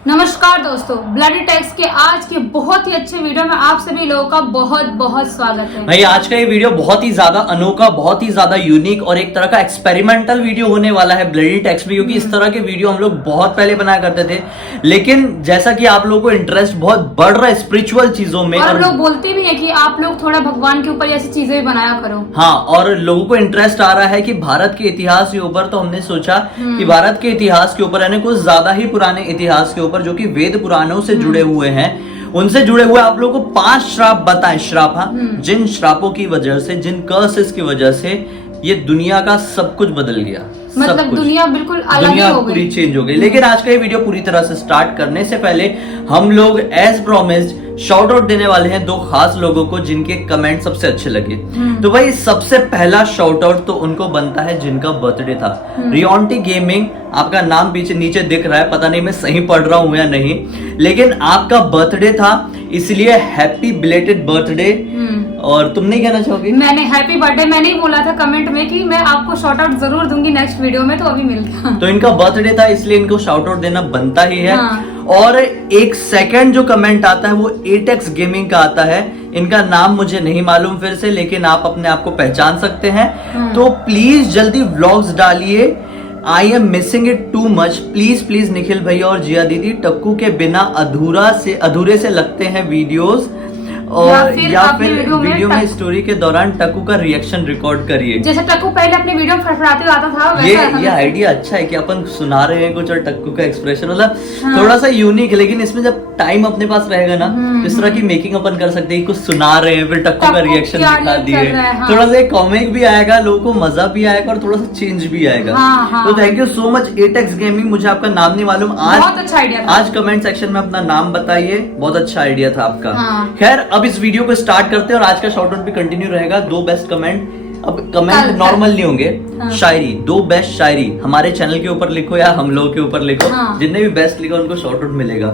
नमस्कार दोस्तों, bloody takes के आज के बहुत ही अच्छे वीडियो में आप सभी लोगों का बहुत बहुत स्वागत है। भाई आज का ये वीडियो बहुत ही ज्यादा अनोखा, बहुत ही ज्यादा यूनिक और एक तरह का एक्सपेरिमेंटल वीडियो होने वाला है ब्लडी टेक्स में, क्योंकि इस तरह के वीडियो हम लोग बहुत पहले बनाया करते थे, लेकिन जैसा कि आप लोगों को इंटरेस्ट बहुत बढ़ रहा है स्पिरिचुअल चीजों में और लोग बोलते भी है कि आप लोग थोड़ा भगवान के ऊपर ऐसी चीजें भी बनाया करो। हाँ, और लोगों को इंटरेस्ट आ रहा है कि भारत के इतिहास के ऊपर, तो हमने सोचा कि भारत के इतिहास के ऊपर यानी कुछ ज्यादा ही पुराने इतिहास के ऊपर जो कि वेद पुराणों से जुड़े हुए हैं, उनसे जुड़े हुए आप लोगों को 5 श्राप बताएं। श्राप, हाँ, जिन श्रापों की वजह से, जिन कर्सेस की वजह से ये दुनिया का सब कुछ बदल गया, मतलब दुनिया बिल्कुल अलग दुनिया ही हो गई, पूरी चेंज हो गई। लेकिन आज का ये वीडियो पूरी तरह से स्टार्ट करने से पहले हम लोग एज प्रॉमिस्ड शाउट आउट देने वाले हैं 2 खास लोगों को जिनके कमेंट सबसे अच्छे लगे। तो भाई सबसे पहला शाउट आउट तो उनको बनता है जिनका बर्थडे था। रियॉन्टी गेमिंग, आपका नाम पीछे नीचे दिख रहा है, पता नहीं मैं सही पढ़ रहा हूं या नहीं, लेकिन आपका बर्थडे था, इसलिए हैप्पी बिलेटेड बर्थडे। और तुम नहीं कहना चाहोगी? मैंने हैप्पी बर्थडे मैंने ही बोला था कमेंट में कि मैं आपको शाउट आउट जरूर दूंगी नेक्स्ट वीडियो में, तो अभी मिल गया। तो इनका बर्थडे था इसलिए इनको शाउट आउट देना बनता ही है। और एक सेकंड जो कमेंट आता है वो 8x गेमिंग का आता है। इनका नाम मुझे नहीं मालूम फिर से, लेकिन आप अपने आप को पहचान सकते हैं। तो प्लीज जल्दी व्लॉग्स डालिए, I am missing it too much. Please please Nikhil भैया और जिया दीदी, टक्कू के बिना अधूरे से लगते हैं वीडियोस, और या फिर वीडियो में स्टोरी के दौरान टक्कू का रिएक्शन रिकॉर्ड करिए। जैसे टक्कू पहले अपने वीडियो में फड़फड़ाते आता था वैसा। ये आइडिया अच्छा है कि अपन सुना रहे हैं कुछ और टक्कू का एक्सप्रेशन मतलब थोड़ा सा यूनिक है, लेकिन इसमें जब टाइम अपने पास रहेगा ना, इस तरह की मेकिंग अपन कर सकते हैं, कुछ सुना रहे हैं फिर टक्कू का रिएक्शन दिखा दिए, थोड़ा सा कॉमिक भी आएगा, लोगों को मजा भी आएगा और थोड़ा सा चेंज भी आएगा। तो thank you so much 8x gaming. मुझे आपका नाम नहीं मालूम, आज कमेंट सेक्शन में अपना नाम बताइए, बहुत अच्छा आइडिया था आपका। खैर अब इस वीडियो को स्टार्ट करते हैं और आज का शाउट आउट भी कंटिन्यू रहेगा। 2 बेस्ट कमेंट, अब कमेंट नॉर्मल नहीं होंगे, शायरी, 2 बेस्ट शायरी हमारे चैनल के ऊपर लिखो या हम लोग के ऊपर लिखो, जितने भी बेस्ट लिखो उनको शाउट आउट मिलेगा।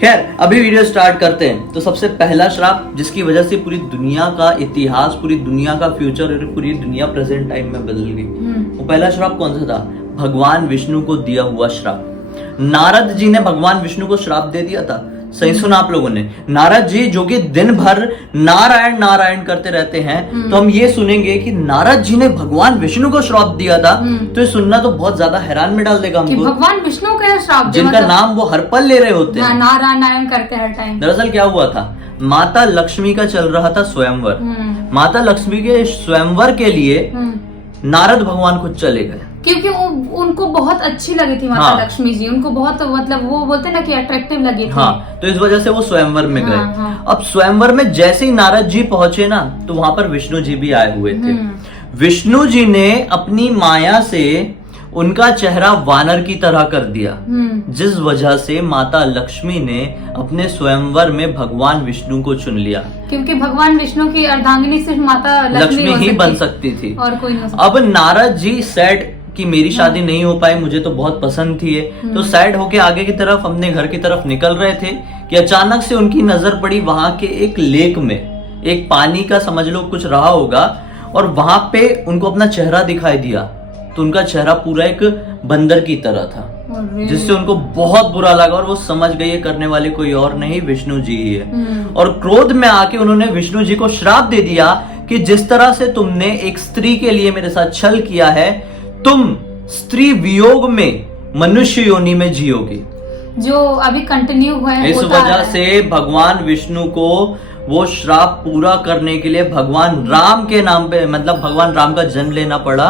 खैर अभी वीडियो स्टार्ट करते हैं। तो सबसे पहला श्राप जिसकी वजह से पूरी दुनिया का इतिहास, पूरी दुनिया का फ्यूचर और पूरी दुनिया प्रेजेंट टाइम में बदल गई, वो पहला श्राप कौन सा था? भगवान विष्णु को दिया हुआ श्राप। नारद जी ने भगवान विष्णु को श्राप दे दिया था। सही सुना आप लोगों ने, नारद जी जो कि दिन भर नारायण नारायण करते रहते हैं, तो हम ये सुनेंगे कि नारद जी ने भगवान विष्णु को श्राप दिया था। तो ये सुनना तो बहुत ज्यादा हैरान में डाल देगा हमको, भगवान विष्णु का श्राप जिनका मतलब नाम वो हर पल ले रहे होते हैं, नारायण करते हर टाइम। दरअसल क्या हुआ था, माता लक्ष्मी का चल रहा था स्वयंवर। माता लक्ष्मी के स्वयंवर के लिए नारद भगवान खुद चले गए, क्योंकि उनको बहुत अच्छी लगी थी माता लक्ष्मी जी, उनको बहुत मतलब वो बोलते ना कि अट्रैक्टिव लगी थी। तो इस वजह से वो स्वयंवर में गए। अब स्वयंवर में जैसे ही नारद जी पहुंचे ना, तो वहां पर विष्णु जी भी आए हुए थे। विष्णु जी ने अपनी माया से उनका चेहरा वानर की तरह कर दिया, जिस वजह से माता लक्ष्मी ने अपने स्वयंवर में भगवान विष्णु को चुन लिया, क्योंकि भगवान विष्णु की अर्धांगिनी सिर्फ माता लक्ष्मी ही बन सकती थी और कोई नहीं। अब नारद जी सैड कि मेरी शादी नहीं हो पाई, मुझे तो बहुत पसंद थी ये, तो सैड होके आगे की तरफ अपने घर की तरफ निकल रहे थे कि अचानक से उनकी नजर पड़ी वहां के एक लेक में, एक पानी का समझ लो कुछ रहा होगा, और वहां पे उनको अपना चेहरा दिखाई दिया। तो उनका चेहरा पूरा एक बंदर की तरह था, जिससे उनको बहुत बुरा लगा और वो समझ गए करने वाले कोई और नहीं, विष्णु जी ही है। और क्रोध में आके उन्होंने विष्णु जी को श्राप दे दिया कि जिस तरह से तुमने एक स्त्री के लिए मेरे साथ छल किया है, तुम स्त्री वियोग में मनुष्य योनि में जियोगे, जो अभी कंटिन्यू हुआ है। इस वजह से भगवान विष्णु को वो श्राप पूरा करने के लिए भगवान राम के नाम पे, मतलब भगवान राम का जन्म लेना पड़ा।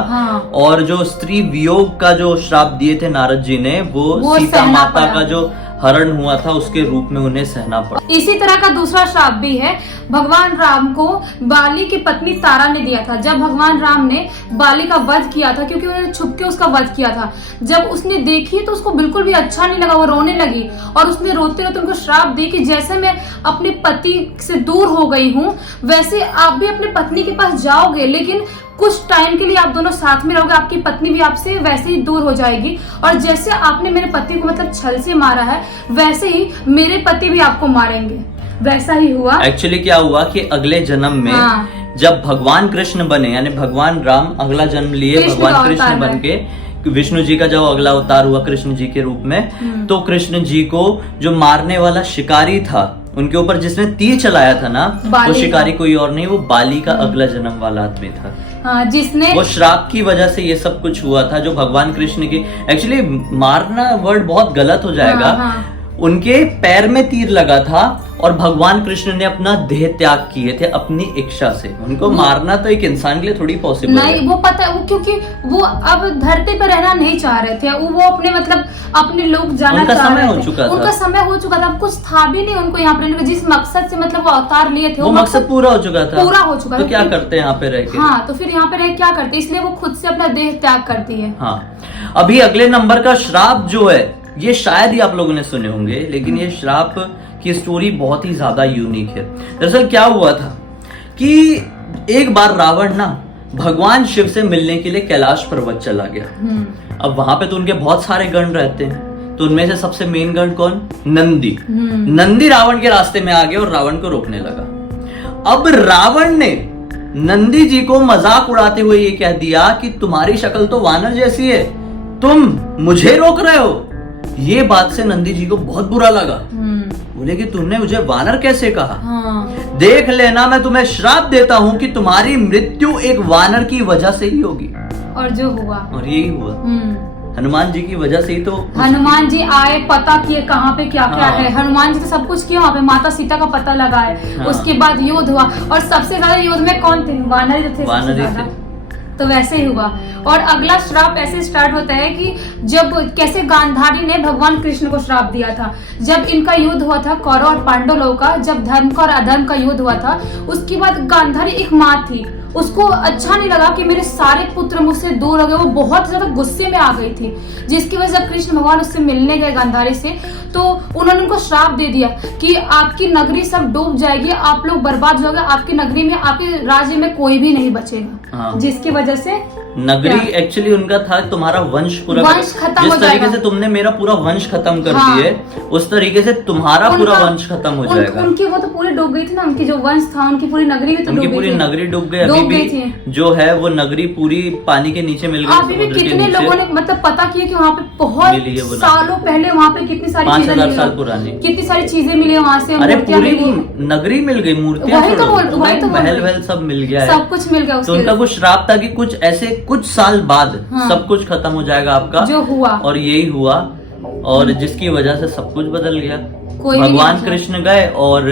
और जो स्त्री वियोग का जो श्राप दिए थे नारद जी ने, वो सीता माता का जो हरण हुआ था उसके रूप में उन्हें सहना पड़ा। इसी तरह का दूसरा श्राप भी है, भगवान राम को बाली की पत्नी तारा ने दिया था। जब भगवान राम ने बाली का वध किया था, क्योंकि उन्होंने छुप के उसका वध किया था, जब उसने देखी तो उसको बिल्कुल भी अच्छा नहीं लगा, वो रोने लगी और उसने रोते रोते उनको श्राप दी कि जैसे मैं अपने पति से दूर हो गई हूँ, वैसे आप भी अपने पत्नी के पास जाओगे, लेकिन कुछ टाइम के लिए आप दोनों साथ में रहोगे, आपकी पत्नी भी आपसे वैसे ही दूर हो जाएगी, और जैसे आपने मेरे पति को मतलब छल से मारा है, वैसे ही मेरे पति भी आपको मारेंगे। वैसा ही हुआ। एक्चुअली क्या हुआ कि अगले जन्म में जब भगवान कृष्ण बने, यानी भगवान राम अगला जन्म लिए भगवान कृष्ण बन के, विष्णु जी का जब अगला अवतार हुआ कृष्ण जी के रूप में, तो कृष्ण जी को जो मारने वाला शिकारी था, उनके ऊपर जिसने तीर चलाया था ना, वो शिकारी कोई और नहीं, वो बाली का अगला जन्म वाला आदमी था। हाँ, जिसने वो श्राप की वजह से ये सब कुछ हुआ था, जो भगवान कृष्ण की, एक्चुअली मारना वर्ड बहुत गलत हो जाएगा। हाँ। उनके पैर में तीर लगा था और भगवान कृष्ण ने अपना देह त्याग किए थे अपनी इच्छा से। उनको मारना तो एक इंसान के लिए थोड़ी पॉसिबल नहीं, वो पता है, वो क्योंकि वो अब धरती पर रहना नहीं चाह रहे थे, वो अपने मतलब अपने लोग जाना चाह रहे थे। उनका समय हो चुका था, अब कुछ था भी नहीं उनको यहाँ पर, जिस मकसद से मतलब वो अवतार लिए थे, वो मकसद पूरा हो चुका था। तो क्या करते हैं यहाँ पे रह के? हाँ, तो फिर यहाँ पे रह क्या करते, इसलिए वो खुद से अपना देह त्याग करती है। हाँ, अभी अगले नंबर का श्राप जो है, ये शायद ही आप लोगों ने सुने होंगे, लेकिन ये श्राप की स्टोरी बहुत ही ज्यादा यूनिक है। दरअसल क्या हुआ था कि एक बार रावण ना भगवान शिव से मिलने के लिए कैलाश पर्वत चला गया। अब वहां पे तो उनके बहुत सारे गण रहते हैं, तो उनमें से सबसे मेन गण कौन? नंदी। नंदी रावण के रास्ते में आ गया और रावण को रोकने लगा। अब रावण ने नंदी जी को मजाक उड़ाते हुए ये कह दिया कि तुम्हारी शक्ल तो वानर जैसी है, तुम मुझे रोक रहे हो। ये बात से नंदी जी को बहुत बुरा लगा। बोले कि तुमने मुझे वानर कैसे कहा? हाँ। देख लेना, मैं तुम्हें श्राप देता हूँ कि तुम्हारी मृत्यु एक वानर की वजह से ही होगी। और जो हुआ, और यही हुआ। हनुमान जी की वजह से ही तो हनुमान जी आए, पता किए कहाँ पे क्या क्या है। हनुमान जी तो सब कुछ किया, वहाँ पे माता सीता का पता लगाए। उसके बाद युद्ध हुआ, और सबसे ज्यादा युद्ध में कौन थे? वानर थे। तो वैसे ही हुआ। और अगला श्राप ऐसे स्टार्ट होता है कि जब कैसे गांधारी ने भगवान कृष्ण को श्राप दिया था। जब इनका युद्ध हुआ था कौरव और पांडव लोगों का, जब धर्म का और अधर्म का युद्ध हुआ था, उसके बाद गांधारी एक माँ थी, उसको अच्छा नहीं लगा कि मेरे सारे पुत्र मुझसे दूर हो गए। वो बहुत ज्यादा गुस्से में आ गई थी, जिसकी वजह से जब कृष्ण भगवान उससे मिलने गए गांधारी से, तो उन्होंने उनको श्राप दे दिया कि आपकी नगरी सब डूब जाएगी, आप लोग बर्बाद हो जाओगे, आपकी नगरी में, आपके राज्य में कोई भी नहीं बचेगा। जिसकी वजह से नगरी एक्चुअली उनका था, तुम्हारा वंश पूरा खत्म हो जाएगा। जिस तरीके से तुमने मेरा पूरा वंश खत्म कर दिए, उस तरीके से तुम्हारा पूरा वंश खत्म हो जाएगा। उनकी वो तो पूरी डूब गई थी ना, उनकी जो वंश था, उनकी पूरी नगरी भी तो उनकी पूरी नगरी डूब गई। अभी भी जो है वो नगरी पूरी पानी के नीचे मिल गई। अभी भी कितने लोगों ने मतलब पता किया कि वहाँ पे बहुत सालों पहले वहाँ पे कितनी सारी 5000 साल पुरानी कितनी सारी चीजें मिली वहाँ से। अरे पूरी नगरी मिल गई, मूर्तियां, महल वहल सब मिल गया, सब कुछ मिल गया। तो उनका कुछ श्राप था कि कुछ ऐसे कुछ साल बाद सब कुछ खत्म हो जाएगा आपका, जो हुआ। और यही हुआ, और जिसकी वजह से सब कुछ बदल गया। भगवान कृष्ण गए और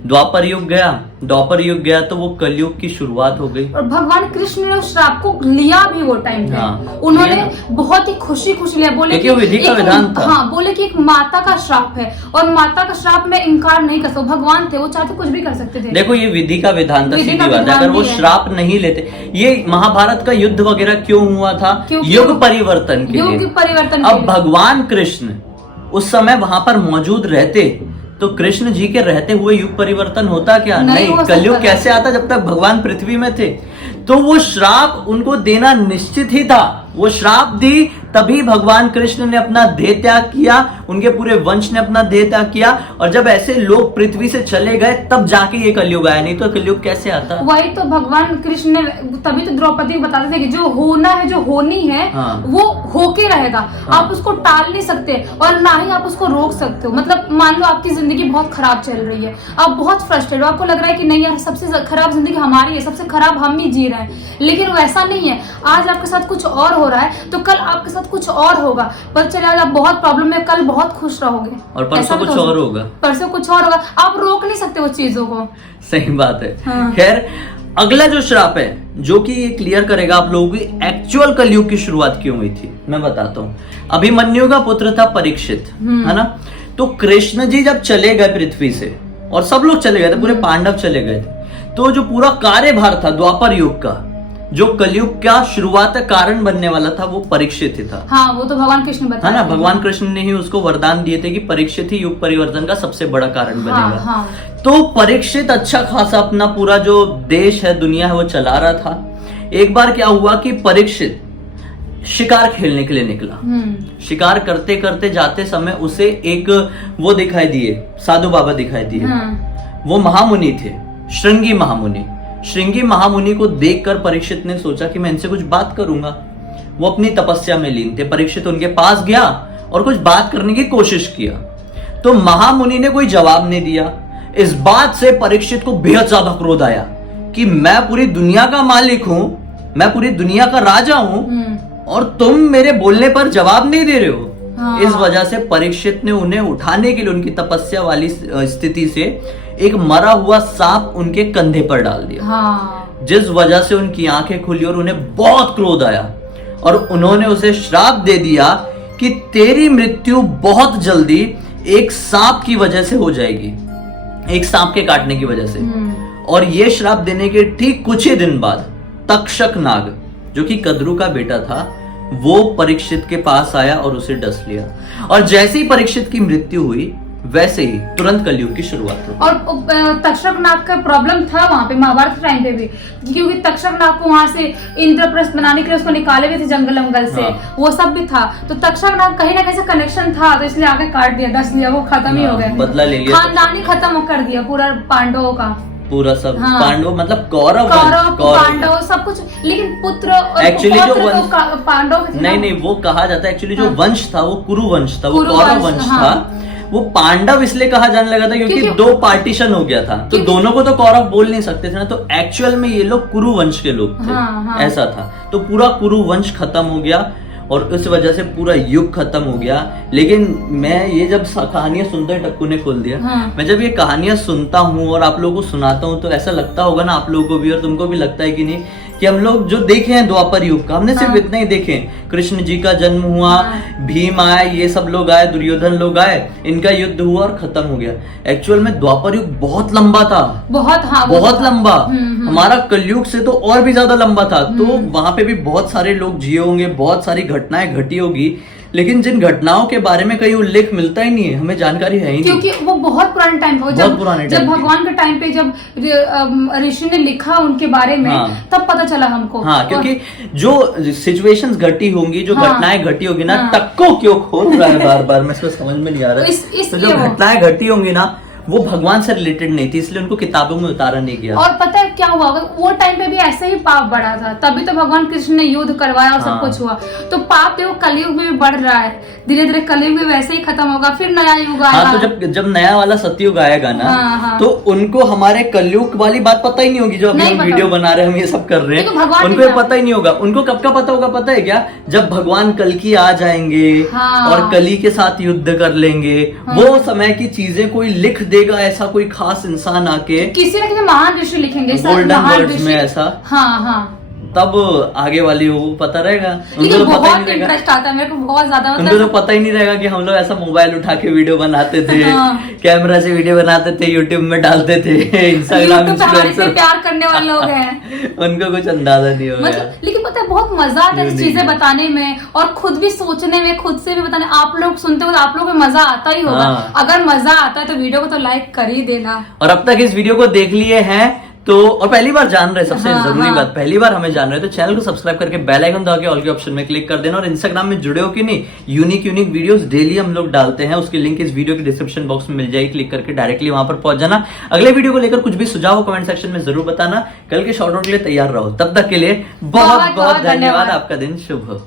द्वापर युग गया। द्वापर युग गया तो वो कलयुग की शुरुआत हो गई। और भगवान कृष्ण ने उस श्राप को लिया भी वो टाइम पे। उन्होंने बहुत ही खुशी लिया, बोले कि विधि का विधान था। हाँ, बोले कि एक माता का श्राप है, और माता का श्राप में इनकार नहीं कर सकते। भगवान थे, वो चाहते कुछ भी कर सकते थे। देखो, ये विधि का विधान था, सीधी बात है। अगर वो श्राप नहीं लेते, ये महाभारत का युद्ध वगैरह क्यों हुआ था? युग परिवर्तन के लिए। अब भगवान कृष्ण उस समय वहां पर मौजूद रहते तो कृष्ण जी के रहते हुए युग परिवर्तन होता क्या? नहीं। कलयुग कैसे आता जब तक भगवान पृथ्वी में थे? तो वो श्राप उनको देना निश्चित ही था। वो श्राप दी, तभी भगवान कृष्ण ने अपना देह त्याग किया, उनके पूरे वंश ने अपना देह त्याग किया, और जब ऐसे लोग पृथ्वी से चले गए तब जाके ये कलयुग आया, नहीं तो कलयुग कैसे आता? वही तो भगवान कृष्ण ने तभी तो द्रौपदी को बताते थे कि जो होना है, जो होनी है, वो होके रहेगा। आप उसको टाल नहीं सकते, और ना ही आप उसको रोक सकते हो। मतलब मान लो आपकी जिंदगी बहुत खराब चल रही है, आप बहुत फ्रस्ट्रेटेड हो, आपको लग रहा है कि नहीं यार, सबसे खराब जिंदगी हमारी है, सबसे खराब हम ही जी रहे हैं, लेकिन वैसा नहीं है। आज आपके साथ कुछ और हो रहा है तो कल आपके साथ कुछ और होगा। पता चला आज आप बहुत प्रॉब्लम में, कल बहुत खुश रहोगे, और परसों कुछ और होगा, परसों कुछ और होगा। आप रोक नहीं सकते उस चीजों को। सही बात है। खैर, अगला जो श्राप है जो कि ये क्लियर करेगा आप लोगों की एक्चुअल कलयुग की शुरुआत क्यों हुई थी, मैं बताता हूँ। अभिमन्यु का पुत्र था परीक्षित, है ना? तो कृष्ण जी जब चले गए पृथ्वी से, और सब लोग चले गए थे, पूरे पांडव चले गए थे, तो जो पूरा कार्यभार था द्वापर युग का, जो कलयुग का शुरुआत का कारण बनने वाला था, वो परीक्षित ही था। हाँ, वो तो भगवान कृष्ण बताया, है ना? भगवान कृष्ण ने ही उसको वरदान दिए थे कि परीक्षित ही युग परिवर्तन का सबसे बड़ा कारण बनेगा। हाँ। तो परीक्षित अच्छा खासा अपना पूरा जो देश है, दुनिया है, वो चला रहा था। एक बार क्या हुआ कि परीक्षित शिकार खेलने के लिए निकला। शिकार करते करते जाते समय उसे एक वो दिखाई दिए, साधु बाबा दिखाई दिए। वो महामुनि थे, श्रृंगी महामुनि। श्रृंगी महामुनि को देखकर परीक्षित ने सोचा कि मैं इनसे कुछ बात करूंगा। वो अपनी तपस्या में लीन थे। परीक्षित उनके पास गया और कुछ बात करने की कोशिश किया, तो महामुनि ने कोई जवाब नहीं दिया। इस बात से परीक्षित को बेहद ज्यादा क्रोध आया कि मैं पूरी दुनिया का मालिक हूं, मैं पूरी दुनिया का राजा हूं और तुम मेरे बोलने पर जवाब नहीं दे रहे हो। हाँ। इस वजह से परीक्षित ने उन्हें उठाने के लिए उनकी तपस्या वाली स्थिति से एक मरा हुआ सांप उनके कंधे पर डाल दिया। हाँ। जिस वजह से उनकी आंखें खुली और उन्हें बहुत क्रोध आया और उन्होंने उसे श्राप दे दिया कि तेरी मृत्यु बहुत जल्दी एक सांप की वजह से हो जाएगी, एक सांप के काटने की वजह से। और ये श्राप देने के ठीक कुछ ही दिन बाद तक्षक नाग, जो कि कद्रू का बेटा था, वो परीक्षित के पास आया और उसे डस लिया। और जैसे ही परीक्षित की मृत्यु हुई वैसे ही तुरंत कलयुग की शुरुआत हुई। और तक्षक नाग का प्रॉब्लम था वहां पे महाभारत टाइम पे भी, क्योंकि तक्षक नाग को वहां से इंद्रप्रस्थ बनाने के लिए उसको निकाले हुए थे जंगल से। हाँ। वो सब भी था, तो तक्षक नाग कहीं ना कहीं से कनेक्शन था, तो इसलिए आगे काट दिया, डस लिया, वो खत्म ही हो गया, बदला ले लिया, खानदान ही खत्म कर दिया पूरा पांडवों का, पूरा सब। हाँ। पांडव मतलब कौरव पांडव सब कुछ, लेकिन पुत्र एक्चुअली जो पांडव नहीं वो कहा जाता है एक्चुअली जो वंश था वो कुरु वंश था, वो कौरव वंश था। वो पांडव इसलिए कहा जाने लगा था क्योंकि दो पार्टीशन हो गया था, तो दोनों को तो कौरव बोल नहीं सकते थे ना, तो एक्चुअल में ये लोग कुरु वंश के लोग थे। हाँ। ऐसा था, तो पूरा कुरु वंश खत्म हो गया और उस वजह से पूरा युग खत्म हो गया। लेकिन मैं ये जब कहानियां सुनता हूँ, टक्कू ने खोल दिया। हाँ। मैं जब ये कहानियां सुनता हूँ और आप लोगों को सुनाता हूँ तो ऐसा लगता होगा ना आप लोगों को भी और तुमको भी लगता है कि नहीं, कि हम लोग जो देखे हैं द्वापर युग का, हमने सिर्फ इतना ही देखे, कृष्ण जी का जन्म हुआ, भीम आया, ये सब लोग आए, दुर्योधन लोग आए, इनका युद्ध हुआ और खत्म हो गया। एक्चुअल में द्वापर युग बहुत लंबा था, बहुत लंबा। हमारा कलयुग से तो और भी ज्यादा लंबा था, तो वहां पे भी बहुत सारे लोग जिए होंगे, बहुत सारी घटनाएं घटी होगी, लेकिन जिन घटनाओं के बारे में कहीं उल्लेख मिलता ही नहीं है, हमें जानकारी है ही नहीं, क्योंकि वो बहुत पुराने टाइम पे, जब भगवान के टाइम पे जब ऋषि ने लिखा उनके बारे में, हाँ। तब पता चला हमको। हाँ, क्योंकि जो सिचुएशंस घटी होंगी, जो घटनाएं घटी होगी ना, टक्को क्यों खोल रहा है बार बार, मैं इसको समझ में नहीं आ रहा है। तो जो घटनाएं घटी होंगी ना वो भगवान से रिलेटेड नहीं थी, इसलिए उनको किताबों में उतारा नहीं गया। और पता है क्या हुआ, वो टाइम पे भी ऐसे ही पाप बढ़ा था, तभी तो भगवान कृष्ण ने युद्ध करवाया और सब कुछ हुआ। तो पाप देखो कलयुग में भी बढ़ रहा है, धीरे धीरे कलयुग भी वैसे ही खत्म होगा, फिर नया युग आएगा। हाँ, तो जब नया वाला सतयुग आएगा ना, तो उनको हमारे कलयुग वाली बात पता ही नहीं होगी, जो अभी हम वीडियो बना रहे हैं, हम ये सब कर रहे हैं, उनको ये पता ही नहीं होगा। उनको कब का पता होगा पता है क्या, जब भगवान कल्कि आ जाएंगे और कली के साथ युद्ध कर लेंगे, वो समय की चीजें कोई लिख देगा, ऐसा कोई खास इंसान आके, किसी न किसी महान ऋषि लिखेंगे गोल्डन वर्ड्स में ऐसा। हाँ, तब आगे वाली वो पता रहेगा। उनको तो बहुत इंटरेस्ट आता है मेरे को, बहुत ज्यादा। उनको तो पता ही नहीं रहेगा कि हम लोग ऐसा मोबाइल उठा के वीडियो बनाते थे, कैमरा से वीडियो बनाते थे, यूट्यूब में डालते थे, इंस्टाग्राम इन्फ्लुएंसर, प्यार करने वाले लोग हैं। उनको कुछ अंदाजा नहीं होगा। लेकिन पता है बहुत मजा आता है चीजें बताने में और खुद भी सोचने में, खुद से भी बताने। आप लोग सुनते हो तो आप लोगों को मजा आता ही होगा। अगर मजा आता है तो वीडियो को तो लाइक कर ही देना। और अब तक इस वीडियो को देख लिए हैं तो, और पहली बार जान रहे, सबसे जरूरी बात, पहली बार हमें जान रहे, तो चैनल को सब्सक्राइब करके बेल आइकन दबा के ऑल के ऑप्शन में क्लिक कर देना। और इंस्टाग्राम में जुड़े हो कि नहीं, यूनिक वीडियोस डेली हम लोग डालते हैं, उसकी लिंक इस वीडियो के डिस्क्रिप्शन बॉक्स में मिल जाएगी, क्लिक करके डायरेक्टली वहां पर पहुंच जाना। अगले वीडियो को लेकर कुछ भी सुझाव कमेंट सेक्शन में जरूर बताना। कल के शॉर्ट आउट के लिए तैयार रहो, तब तक के लिए बहुत बहुत धन्यवाद। आपका दिन शुभ हो।